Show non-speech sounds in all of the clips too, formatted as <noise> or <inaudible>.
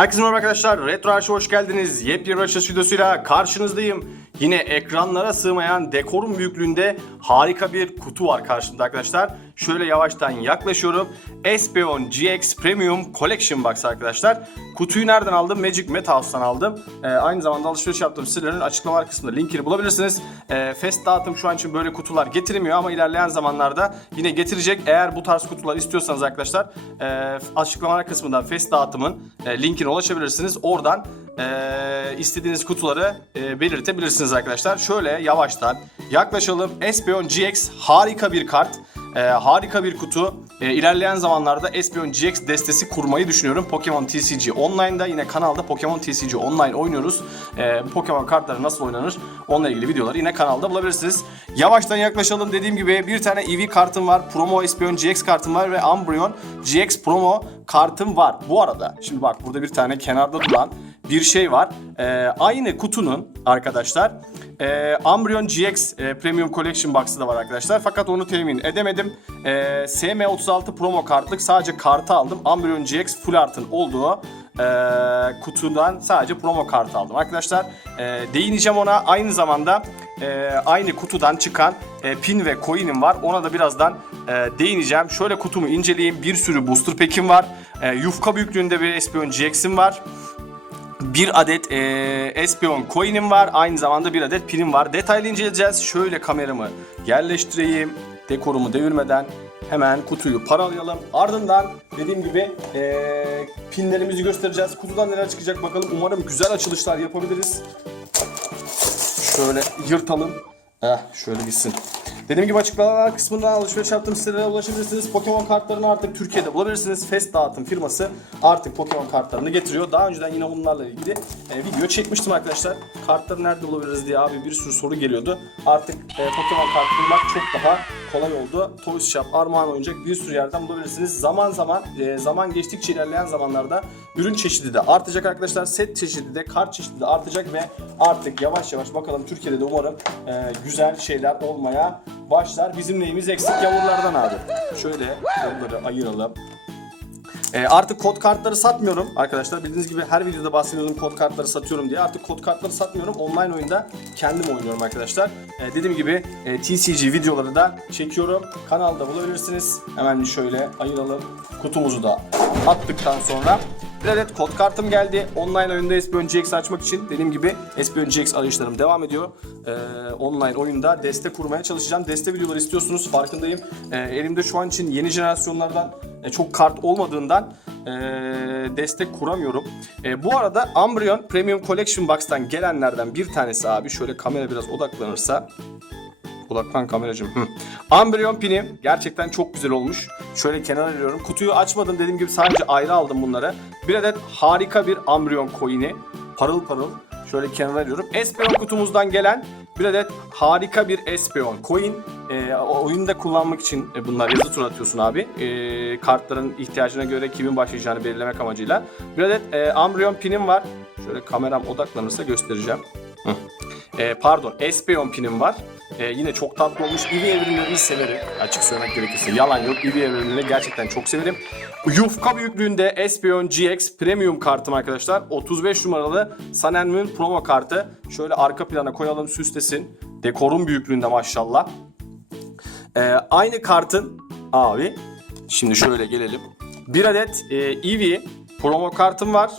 Herkese merhaba arkadaşlar. Retro Arşiv'e hoş geldiniz. Yepyeni açılış videosuyla karşınızdayım. Yine ekranlara sığmayan dekorun büyüklüğünde harika bir kutu var karşımda arkadaşlar. Şöyle yavaştan yaklaşıyorum. Espeon GX Premium Collection Box arkadaşlar. Kutuyu nereden aldım? Magic Madhouse'dan aldım. Ee, aynı zamanda alışveriş yaptığım sitelerin açıklamalar kısmında linkini bulabilirsiniz. Ee, Fest dağıtım şu an için böyle kutular getirmiyor ama ilerleyen zamanlarda yine getirecek. Eğer bu tarz kutular istiyorsanız arkadaşlar e, açıklamalar kısmından Fest dağıtımın e, linkine ulaşabilirsiniz. Oradan e, istediğiniz kutuları e, belirtebilirsiniz arkadaşlar. Şöyle yavaştan yaklaşalım. Espeon GX harika bir kart. E, harika bir kutu. E, ilerleyen zamanlarda Espeon GX destesi kurmayı düşünüyorum. Pokemon TCG Online'da yine kanalda Pokemon TCG Online oynuyoruz. E, Pokemon kartları nasıl oynanır onunla ilgili videoları yine kanalda bulabilirsiniz. Yavaştan yaklaşalım. Dediğim gibi bir tane EV kartım var. Promo Espeon GX kartım var ve Umbreon GX Promo kartım var. Bu arada şimdi bak burada bir tane kenarda duran bir şey var. Ee, aynı kutunun arkadaşlar e, Umbreon GX e, Premium Collection Box'ı da var arkadaşlar. Fakat onu temin edemedim. E, SM36 promo kartlık sadece kartı aldım. Umbreon GX Full Art'ın olduğu e, kutudan sadece promo kartı aldım. Arkadaşlar e, değineceğim ona. Aynı zamanda e, aynı kutudan çıkan e, pin ve coin'im var. Ona da birazdan e, değineceğim. Şöyle kutumu inceleyeyim. Bir sürü booster pack'im var. E, yufka büyüklüğünde bir Espeon GX'im var. Bir adet e, Espeon coin'im var. Aynı zamanda bir adet pinim var. Detaylı inceleyeceğiz. Şöyle kameramı yerleştireyim. Dekorumu devirmeden hemen kutuyu paralayalım. Ardından dediğim gibi e, pinlerimizi göstereceğiz. Kutudan neler çıkacak bakalım. Umarım güzel açılışlar yapabiliriz. Şöyle yırtalım. Eh şöyle gitsin. Dediğim gibi açıklamalar kısmından alışveriş yaptığım sitelere ulaşabilirsiniz. Pokemon kartlarını artık Türkiye'de bulabilirsiniz. Fest dağıtım firması artık Pokemon kartlarını getiriyor. Daha önceden yine bunlarla ilgili e, video çekmiştim arkadaşlar. Kartları nerede bulabiliriz diye abi bir sürü soru geliyordu. Artık e, Pokemon kart bulmak çok daha kolay oldu. Toys Shop, Armağan Oyuncak bir sürü yerden bulabilirsiniz. Zaman zaman e, zaman geçtikçe ilerleyen zamanlarda ürün çeşidi de artacak arkadaşlar. Set çeşidi de, kart çeşidi de artacak ve artık yavaş yavaş bakalım Türkiye'de de umarım e, güzel şeyler olmaya başlar. Bizim neyimiz eksik yavrulardan abi. Şöyle onları ayıralım. E, artık kod kartları satmıyorum arkadaşlar. Bildiğiniz gibi her videoda bahsediyordum kod kartları satıyorum diye. Artık kod kartları satmıyorum. Online oyunda kendim oynuyorum arkadaşlar. E, dediğim gibi e, TCG videoları da çekiyorum. Kanalda bulabilirsiniz. Hemen şöyle ayıralım. Kutumuzu da attıktan sonra bir adet kod kartım geldi. Online oyunda Espeon GX açmak için dediğim gibi Espeon GX arayışlarım devam ediyor. Ee, online oyunda deste kurmaya çalışacağım. Deste videoları istiyorsunuz farkındayım. Ee, elimde şu an için yeni jenerasyonlardan e, çok kart olmadığından e, destek kuramıyorum. E, bu arada Umbreon Premium Collection Box'tan gelenlerden bir tanesi abi. Şöyle kamera biraz odaklanırsa. Odaklan kameracığım. Hı. Umbreon pinim gerçekten çok güzel olmuş. Şöyle kenara alıyorum. Kutuyu açmadım dediğim gibi sadece ayrı aldım bunları. Bir adet harika bir Umbreon coin'i. Parıl parıl. Şöyle kenara alıyorum. Espeon kutumuzdan gelen bir adet harika bir Espeon coin. Ee, o- oyunda kullanmak için e, bunlar yazı tur atıyorsun abi. Ee, kartların ihtiyacına göre kimin başlayacağını belirlemek amacıyla. Bir adet e, Umbreon pinim var. Şöyle kameram odaklanırsa göstereceğim. Ee, pardon Espeon pinim var. Ee, yine çok tatlı olmuş. Eevee evrimlerini severim. Açık söylemek gerekirse yalan yok. Eevee evrimlerini gerçekten çok severim. Yufka büyüklüğünde Espeon GX Premium kartım arkadaşlar. 35 numaralı Moon promo kartı. Şöyle arka plana koyalım süslesin. Dekorun büyüklüğünde maşallah. Ee, aynı kartın abi şimdi şöyle gelelim. Bir adet e, Eevee promo kartım var.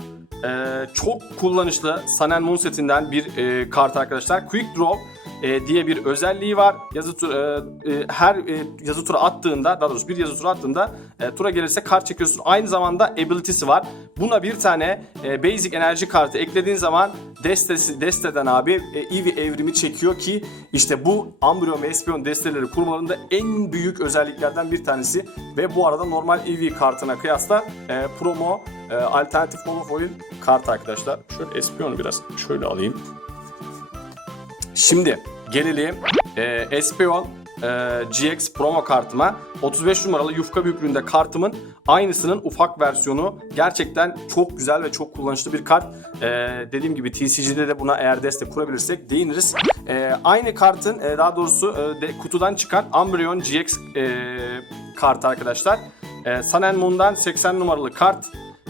Ee, çok kullanışlı Sun and Moon setinden bir e, kart arkadaşlar. Quick Draw e, diye bir özelliği var. Yazı tur, e, e, her e, yazı tura attığında, daha doğrusu bir yazı tura attığında e, tura gelirse kart çekiyorsun. Aynı zamanda ability'si var. Buna bir tane e, basic enerji kartı eklediğin zaman destesi desteden abi e, Eevee evrimi çekiyor ki işte bu Umbreon ve Espeon desteleri kurmalarında en büyük özelliklerden bir tanesi ve bu arada normal Eevee kartına kıyasla e, promo e, alternatif monofoil kart arkadaşlar. Şöyle Espeon'u biraz şöyle alayım. Şimdi gelelim e, Espeon e, GX promo kartıma. 35 numaralı yufka büyüklüğünde kartımın aynısının ufak versiyonu. Gerçekten çok güzel ve çok kullanışlı bir kart. E, dediğim gibi TCG'de de buna eğer destek kurabilirsek değiniriz. E, aynı kartın e, daha doğrusu e, de, kutudan çıkan Umbreon GX e, kartı arkadaşlar. E, Sun Moon'dan 80 numaralı kart.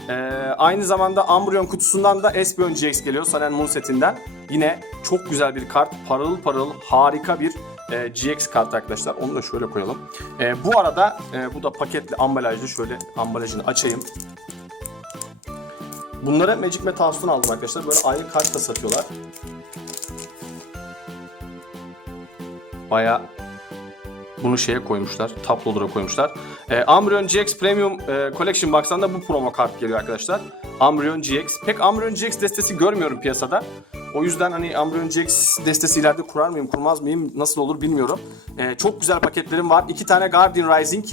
Ee, aynı zamanda Ambryon kutusundan da Espion GX geliyor Sun Moon setinden. Yine çok güzel bir kart. Parıl parıl harika bir e, GX kart arkadaşlar. Onu da şöyle koyalım. E, bu arada e, bu da paketli ambalajlı. Şöyle ambalajını açayım. Bunları Magic Metals'tan aldım arkadaşlar. Böyle ayrı kart da satıyorlar. Baya bunu şeye koymuşlar. Top loader'a koymuşlar. E, Ambryon GX Premium e, Collection Box'tan da bu promo kart geliyor arkadaşlar. Ambryon GX. Pek Ambryon GX destesi görmüyorum piyasada. O yüzden hani Ambryon GX destesi ileride kurar mıyım, kurmaz mıyım, nasıl olur bilmiyorum. E, çok güzel paketlerim var. İki tane Guardian Rising.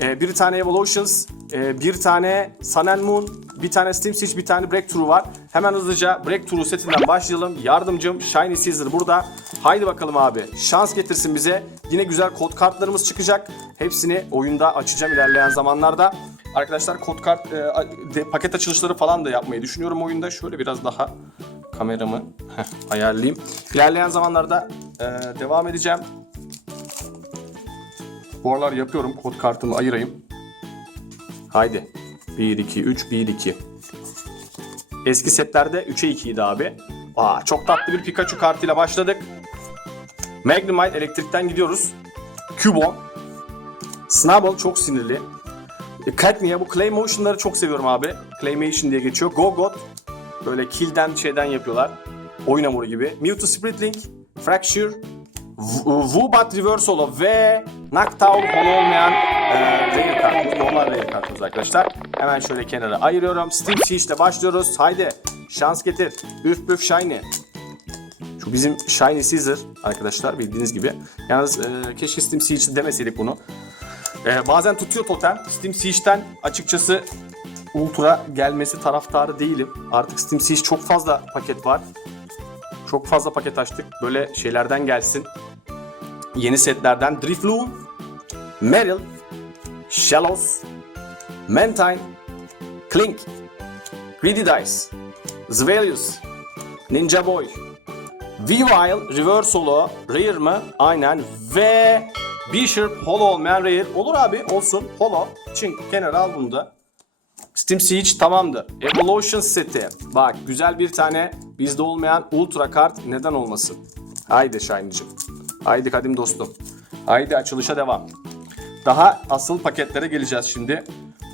E, bir tane Evolutions, e, bir tane Sun and Moon, bir tane Steam Siege, bir tane Breakthrough var. Hemen hızlıca Breakthrough setinden başlayalım. Yardımcım Shiny Caesar burada. Haydi bakalım abi. Şans getirsin bize. Yine güzel kod kartlarımız çıkacak. Hepsini oyunda açacağım ilerleyen zamanlarda. Arkadaşlar kod kart e, de- paket açılışları falan da yapmayı düşünüyorum oyunda. Şöyle biraz daha kameramı heh, ayarlayayım. İlerleyen zamanlarda e, devam edeceğim. Bu aralar yapıyorum. Kod kartımı ayırayım. Haydi. 1, 2, 3, 1, 2. Eski setlerde 3'e 2'ydi abi. Aa, çok tatlı bir Pikachu kartıyla başladık. Magnemite elektrikten gidiyoruz. Cubo. Snubble çok sinirli. E, Cacnea bu Clay Motion'ları çok seviyorum abi. Claymation diye geçiyor. Gogot. Böyle kill'den şeyden yapıyorlar. Oyun hamuru gibi. Mewtwo Spritlink. Fracture. V- Woobat Reversalo ve Knockdown konu olmayan e, Rare kartımız. Normal Rare kartımız arkadaşlar. Hemen şöyle kenara ayırıyorum. Steam ile başlıyoruz. Haydi şans getir. Üf büf shiny. Şu bizim Shiny Caesar arkadaşlar bildiğiniz gibi. Yalnız e, keşke Steam Siege demeseydik bunu. E, bazen tutuyor totem. Steam Siege'den açıkçası Ultra gelmesi taraftarı değilim. Artık Steam Siege çok fazla paket var. Çok fazla paket açtık. Böyle şeylerden gelsin. Yeni setlerden Drifloon, Meryl, Shellos, Mantine, Clink, Greedy Dice, Zvelius, Ninja Boy, Weavile, Reverse Holo, Rare mı? Aynen. Ve Bishop Holo olmayan Rare. Olur abi olsun. Holo. Çünkü kenara al bunu da. Steam Siege tamamdı. Evolution seti. Bak güzel bir tane bizde olmayan ultra kart neden olmasın? Haydi Shiny'cim. Haydi kadim dostum. Haydi açılışa devam. Daha asıl paketlere geleceğiz şimdi.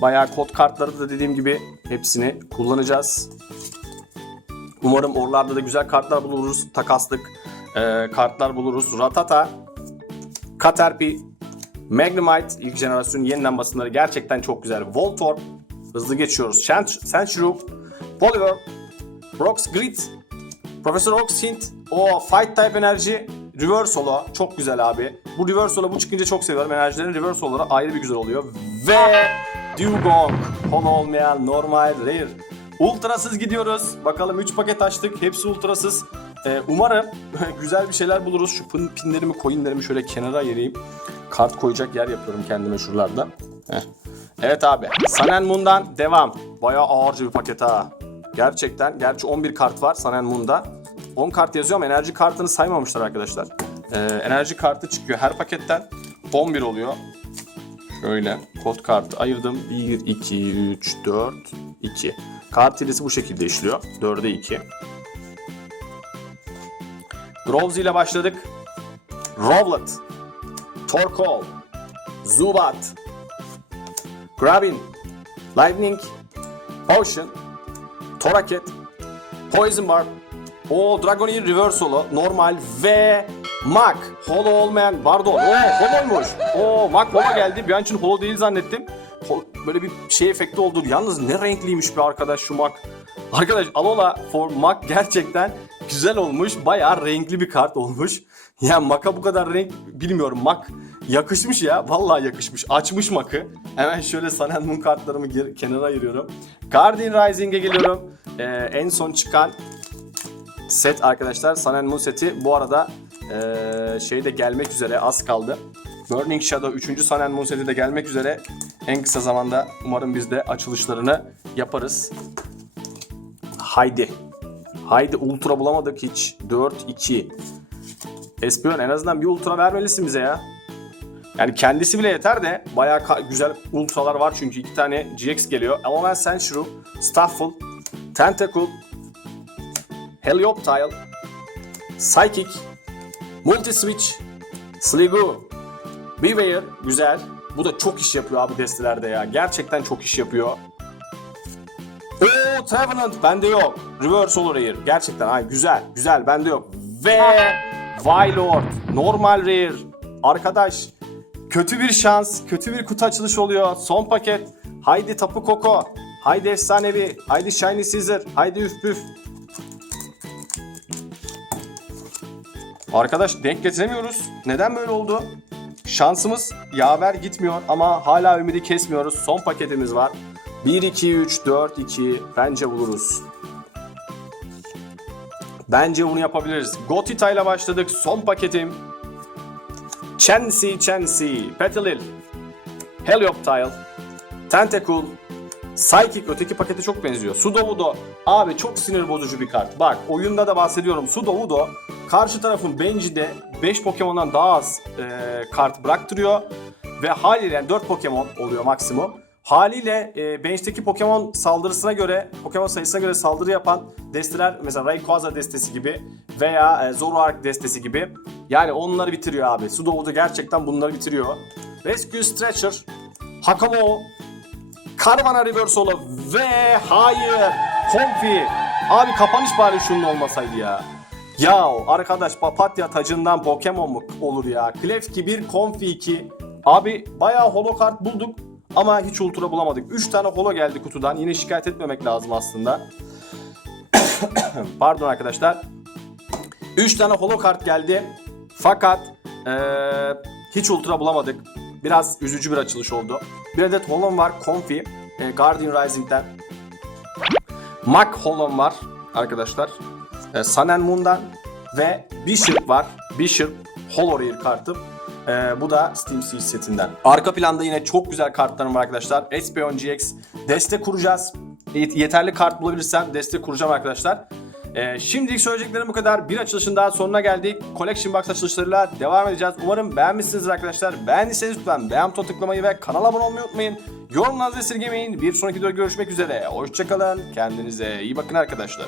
Bayağı kod kartları da dediğim gibi hepsini kullanacağız. Umarım oralarda da güzel kartlar buluruz. Takaslık e, kartlar buluruz. Ratata, Caterpie, Magnemite ilk jenerasyon yeniden basımları gerçekten çok güzel. Voltorb, hızlı geçiyoruz. Sandshrew, Poliwhirl, Brock's Grit, Professor Oak's Hint, o Fight Type enerji, Reverse Holo çok güzel abi. Bu Reverse Holo bu çıkınca çok seviyorum. Enerjilerin Reverse Holo'ları ayrı bir güzel oluyor. Ve Dugong, Holo olmayan normal rare. Ultrasız gidiyoruz. Bakalım 3 paket açtık. Hepsi ultrasız. Ee, umarım <laughs> güzel bir şeyler buluruz. Şu pin, pinlerimi, coinlerimi şöyle kenara ayırayım. Kart koyacak yer yapıyorum kendime şuralarda. Heh. Evet abi. Sun and Moon'dan devam. Bayağı ağırcı bir paket ha. Gerçekten. Gerçi 11 kart var Sun and Moon'da. 10 kart yazıyor ama enerji kartını saymamışlar arkadaşlar. Ee, enerji kartı çıkıyor her paketten. 11 oluyor. Şöyle kod kartı ayırdım. 1, 2, 3, 4, 2. Kart ilisi bu şekilde işliyor. 4'e 2. Drowsy ile başladık. Rowlet, Torkoal, Zubat, Grabin, Lightning, Potion, Toraket, Poison Barb, o Dragoneer Reverse Holo, normal ve Mak. Holo olmayan, pardon. O holoymuş. O Mak Holo geldi. Bir an için holo değil zannettim. Hol- Böyle bir şey efekti oldu. Yalnız ne renkliymiş bir arkadaş şu Mak. Arkadaş Alola for Mak gerçekten güzel olmuş. Bayağı renkli bir kart olmuş. Ya Mak'a bu kadar renk bilmiyorum. Mak yakışmış ya. Vallahi yakışmış. Açmış Mak'ı. Hemen şöyle Sun Moon kartlarımı geri- kenara ayırıyorum. Guardian Rising'e geliyorum. Ee, en son çıkan set arkadaşlar. Sun Moon seti bu arada eee şeyde gelmek üzere az kaldı. Burning Shadow 3. Sun and de gelmek üzere. En kısa zamanda umarım biz de açılışlarını yaparız. Haydi. Haydi ultra bulamadık hiç. 4-2. Espion en azından bir ultra vermelisin bize ya. Yani kendisi bile yeter de bayağı güzel ultralar var çünkü iki tane GX geliyor. Element Senshru, Staffel, Tentacle, Helioptile, Psychic, Multiswitch, Sligo, Beware güzel. Bu da çok iş yapıyor abi destelerde ya. Gerçekten çok iş yapıyor. Oo Trevenant bende yok. Reverse olur Rare. Gerçekten ay güzel güzel bende yok. Ve Vylord normal rare. Arkadaş kötü bir şans, kötü bir kutu açılışı oluyor. Son paket. Haydi Tapu Koko. Haydi Efsanevi. Haydi Shiny Caesar. Haydi Üf Püf. Arkadaş denk getiremiyoruz. Neden böyle oldu? Şansımız yaver gitmiyor ama hala ümidi kesmiyoruz. Son paketimiz var. 1, 2, 3, 4, 2 bence buluruz. Bence bunu yapabiliriz. Gotita ile başladık. Son paketim. Chansey Chansey, Petilil, Helioptile, Tentacool, Psychic öteki pakete çok benziyor. Sudowoodo abi çok sinir bozucu bir kart. Bak oyunda da bahsediyorum. Sudowoodo karşı tarafın Benji'de 5 Pokemon'dan daha az e, kart bıraktırıyor. Ve haliyle yani 4 Pokemon oluyor maksimum. Haliyle e, bench'teki Pokemon saldırısına göre, Pokemon sayısına göre saldırı yapan desteler mesela Rayquaza destesi gibi veya e, Zoroark destesi gibi yani onları bitiriyor abi. Sudowoodo gerçekten bunları bitiriyor. Rescue Stretcher, Hakamo, Caravana Reversal ve hayır Comfy. Abi kapanış bari şunun olmasaydı ya. Ya arkadaş papatya tacından Pokemon mu olur ya? Klefki 1, Comfy 2. Abi bayağı holo kart bulduk ama hiç ultra bulamadık. 3 tane holo geldi kutudan. Yine şikayet etmemek lazım aslında. <coughs> Pardon arkadaşlar. 3 tane holo kart geldi. Fakat eee, hiç ultra bulamadık. Biraz üzücü bir açılış oldu. Bir adet holom var. Comfy. e, Guardian Rising'den. Mac holom var arkadaşlar. E, Sun and Moon'dan. Ve Bishop var. Bishop Holo Rare kartım. E, bu da Steam Siege setinden. Arka planda yine çok güzel kartlarım var arkadaşlar. Espeon GX. Destek kuracağız. Yet- Yeterli kart bulabilirsem destek kuracağım arkadaşlar. Ee, şimdilik söyleyeceklerim bu kadar. Bir açılışın daha sonuna geldik. Collection Box açılışlarıyla devam edeceğiz. Umarım beğenmişsinizdir arkadaşlar. Beğendiyseniz lütfen beğen butonu tıklamayı ve kanala abone olmayı unutmayın. Yorumlarınızı esirgemeyin. Bir sonraki videoda görüşmek üzere. Hoşçakalın. Kendinize iyi bakın arkadaşlar.